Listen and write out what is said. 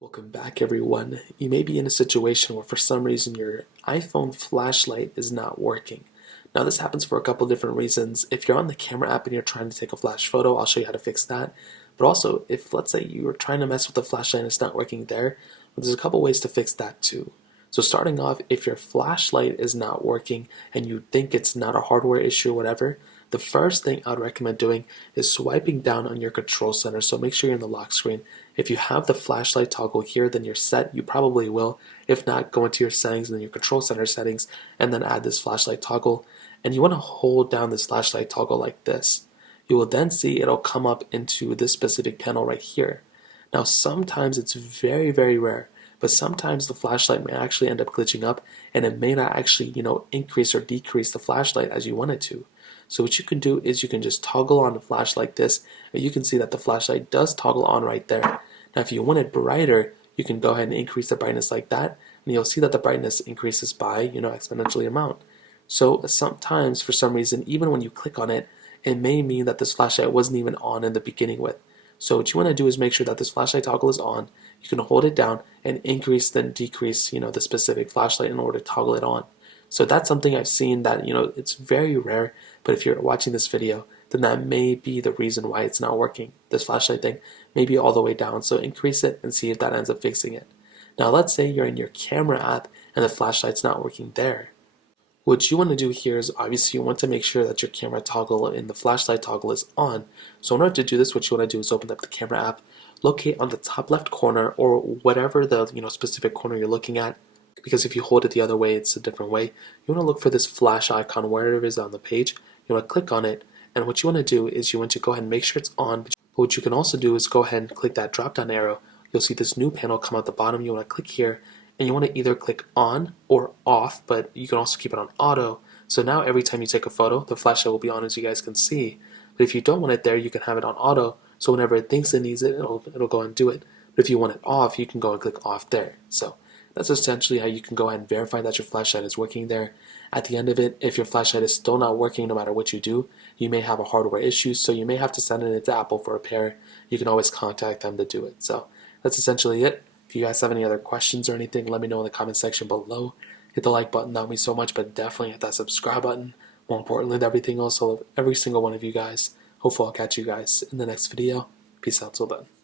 Welcome back, everyone. You may be in a situation where for some reason your iPhone flashlight is not working. Now, this happens for a couple different reasons. If you're on the camera app and you're trying to take a flash photo, I'll show you how to fix that. But also, if let's say you were trying to mess with the flashlight and it's not working there, well, there's a couple ways to fix that too. So starting off, if your flashlight is not working and you think it's not a hardware issue or whatever, the first thing I would recommend doing is swiping down on your control center. So make sure you're in the lock screen. If you have the flashlight toggle here, then you're set. You probably will. If not, go into your settings and then your control center settings and then add this flashlight toggle. And you want to hold down this flashlight toggle like this. You will then see it'll come up into this specific panel right here. Now, sometimes it's very, very rare, but sometimes the flashlight may actually end up glitching up and it may not actually, increase or decrease the flashlight as you want it to. So what you can do is you can just toggle on the flash like this, and you can see that the flashlight does toggle on right there. Now if you want it brighter, you can go ahead and increase the brightness like that, and you'll see that the brightness increases by, exponentially amount. So sometimes, for some reason, even when you click on it, it may mean that this flashlight wasn't even on in the beginning with. So what you want to do is make sure that this flashlight toggle is on. You can hold it down and increase then decrease, the specific flashlight in order to toggle it on. So that's something I've seen that, it's very rare, but if you're watching this video, then that may be the reason why it's not working. This flashlight thing may be all the way down, so increase it and see if that ends up fixing it. Now let's say you're in your camera app and the flashlight's not working there. What you want to do here is obviously you want to make sure that your camera toggle and the flashlight toggle is on. So in order to do this, what you want to do is open up the camera app, locate on the top left corner or whatever the specific corner you're looking at, because if you hold it the other way, it's a different way. You want to look for this flash icon wherever it is on the page. You want to click on it, and what you want to do is you want to go ahead and make sure it's on. But what you can also do is go ahead and click that drop down arrow. You'll see this new panel come out the bottom. You want to click here, and you want to either click on or off, but you can also keep it on auto. So now every time you take a photo, the flashlight will be on, as you guys can see. But if you don't want it there, you can have it on auto, so whenever it thinks it needs it, it'll go and do it. But if you want it off, you can go and click off there. So that's essentially how you can go ahead and verify that your flashlight is working there. At the end of it, if your flashlight is still not working no matter what you do, you may have a hardware issue, so you may have to send it into Apple for repair. You can always contact them to do it. So that's essentially it. If you guys have any other questions or anything, let me know in the comment section below. Hit the like button, that would mean so much, but definitely hit that subscribe button. More importantly than everything else, I love every single one of you guys. Hopefully I'll catch you guys in the next video. Peace out till then.